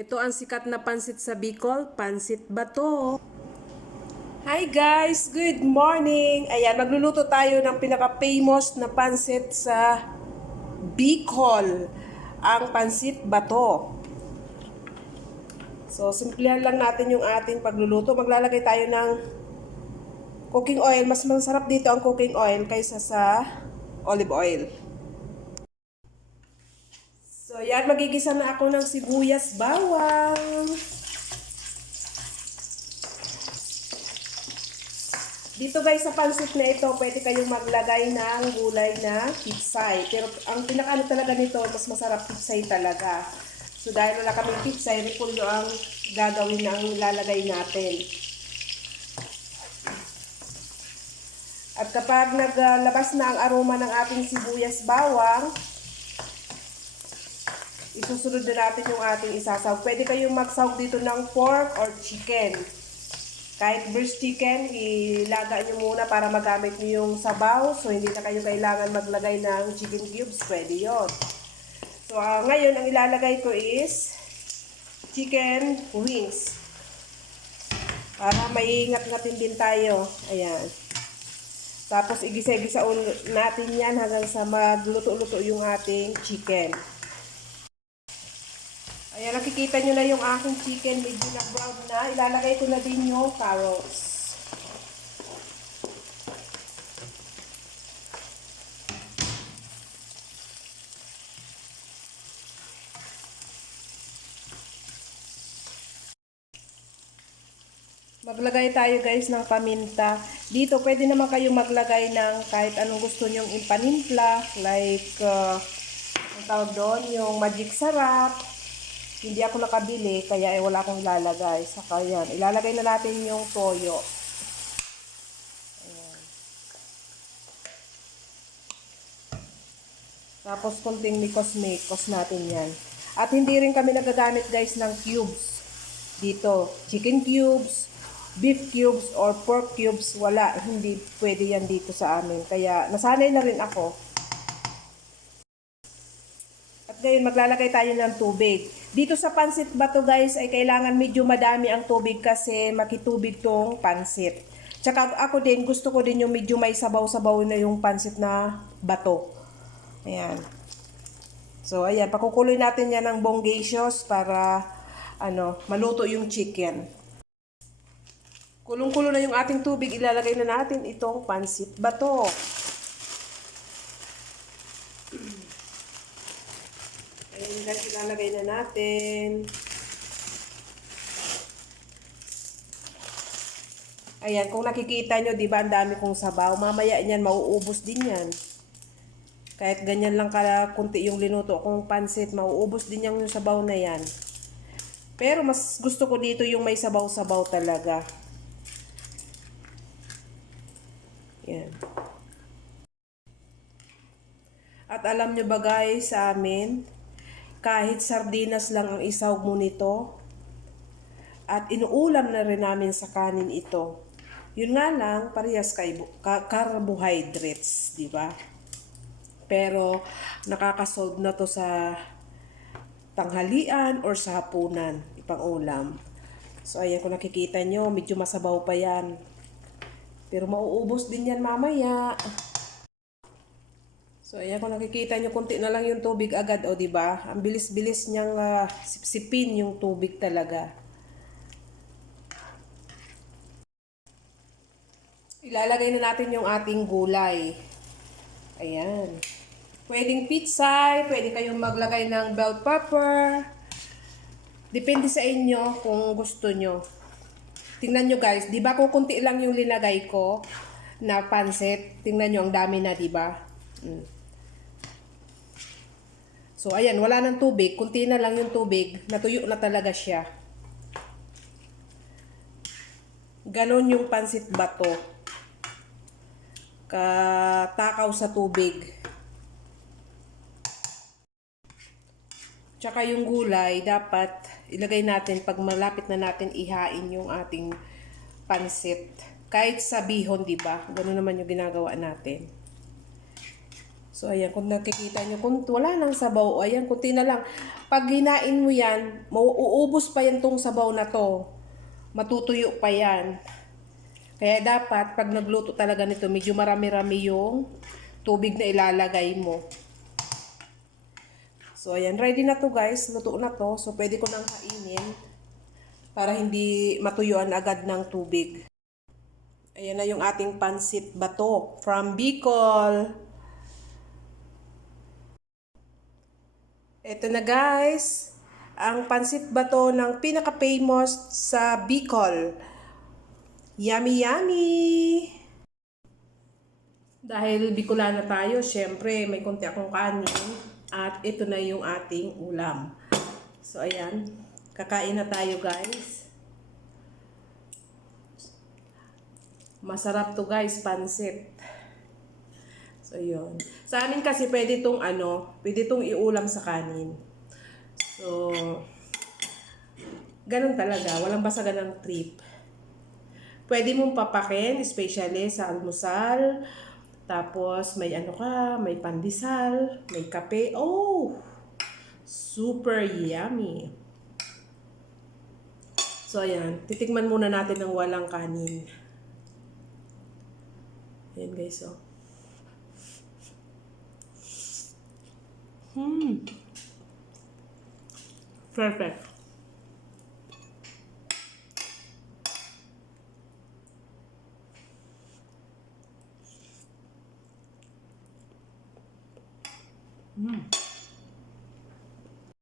Ito ang sikat na pansit sa Bicol, pansit bato. Hi guys, good morning. Ayan, magluluto tayo ng pinaka-famous na pansit sa Bicol, ang pansit bato. So, simplihan lang natin yung ating pagluluto. Maglalagay tayo ng cooking oil. Mas masarap dito ang cooking oil kaysa sa olive oil. Yan, magigisa na ako ng sibuyas bawang. Dito guys, sa pansit na ito, pwede kayong maglagay ng gulay na pitsay. Pero ang pinakaano talaga nito, mas masarap pitsay talaga. So, dahil wala kaming pitsay, repolyo ang gagawin na ang lalagay natin. At kapag naglabas na ang aroma ng ating sibuyas bawang, isusunod na natin yung ating isasaw. Pwede kayong magsawg dito ng pork or chicken. Kahit burst chicken, ilaga nyo muna para magamit nyo yung sabaw. So, hindi na kayo kailangan maglagay ng chicken cubes. Pwede yon. So, ah, ngayon, ang ilalagay ko is chicken wings. Para maingat-ngatin din tayo. Ayan. Tapos, igisa-gisa natin yan hanggang sa magluto-luto yung ating chicken. Ayan, nakikita nyo na yung aking chicken medyo na brown na. Ilalagay ko na din yung carrots. Maglagay tayo guys ng paminta. Dito pwede naman kayong maglagay ng kahit anong gusto nyong impanimpla. Like, uh, ang tawag doon, yung magic sarap. Hindi ako nakabili, kaya eh, wala akong ilalagay. Saka yan, ilalagay na natin yung toyo. Ayan. Tapos kunting mikos-mikos natin yan. At hindi rin kami nagagamit guys ng cubes. Dito, chicken cubes, beef cubes, or pork cubes. Wala, hindi pwede yan dito sa amin. Kaya nasanay na rin ako. At ngayon, maglalagay tayo ng tubig. Dito sa pansit bato guys, ay kailangan medyo madami ang tubig kasi makitubig tong pansit. Tsaka ako din, gusto ko din yung medyo may sabaw-sabaw na yung pansit na bato. Ayan. So, ayan, pakukuloy natin yan ng bongacious para ano, maluto yung chicken. Kulong-kulo na yung ating tubig, ilalagay na natin itong pansit bato. Ayan guys, ilalagay na natin. Ayan, kung nakikita nyo, di ba, ang dami kong sabaw. Mamaya niyan, mauubos din yan. Kahit ganyan lang kala kunti yung linuto kong pansit, mauubos din yung sabaw na yan. Pero mas gusto ko dito yung may sabaw-sabaw talaga. Yan. At alam nyo ba guys, sa amin, kahit sardinas lang ang isawg mo nito, at inuulam na rin namin sa kanin ito. Yun nga lang, parehas kay ka- carbohydrates, di ba? Pero nakakasolve na to sa tanghalian or sa hapunan, ipang ulam. So ayan kung nakikita nyo, medyo masabaw pa yan. Pero mauubos din yan mamaya. So ayan kung nakikita nyo, konti na lang yung tubig agad, o di ba? Ang bilis-bilis niyang ah, sipsipin yung tubig talaga. Ilalagay na natin yung ating gulay. Ayan. Pwedeng pitsay, pwede kayong maglagay ng bell pepper. Depende sa inyo kung gusto nyo. Tingnan nyo guys, di ba kung kunti lang yung linagay ko na pansit, tingnan nyo ang dami na, di ba? Mm. So, ayan, wala ng tubig. Kunti na lang yung tubig. Natuyo na talaga siya. Ganon yung pansit bato. Katakaw sa tubig. Tsaka yung gulay, dapat ilagay natin pag malapit na natin ihain yung ating pansit. Kahit sa bihon, di ba? Ganun naman yung ginagawa natin. So, ayan, kung nakikita nyo, kung wala nang sabaw, ayan, kunti na lang. Pag hinain mo yan, mauubos pa yan tong sabaw na to. Matutuyo pa yan. Kaya dapat, pag nagluto talaga nito, medyo marami-rami yung tubig na ilalagay mo. So, ayan, ready na to guys. Luto na to. So, pwede ko nang kainin para hindi matuyuan agad ng tubig. Ayan na yung ating pansit bato from Bicol. Ito na guys, ang pansit bato ng pinaka-famous sa Bicol. Yummy, yummy! Dahil Bicolana tayo, syempre may konti akong kanin at ito na yung ating ulam. So ayan, kakain na tayo guys. Masarap to guys, pansit. So, yun. Sa amin kasi pwede itong ano, pwede itong iulam sa kanin. So, ganun talaga. Walang basagan ng trip. Pwede mong papakin, especially sa almusal. Tapos, may ano ka, may pandesal, may kape. Oh! Super yummy. So, ayan. Titikman muna natin ng walang kanin. Ayan guys, oh. Hmm. Perfect. Mm.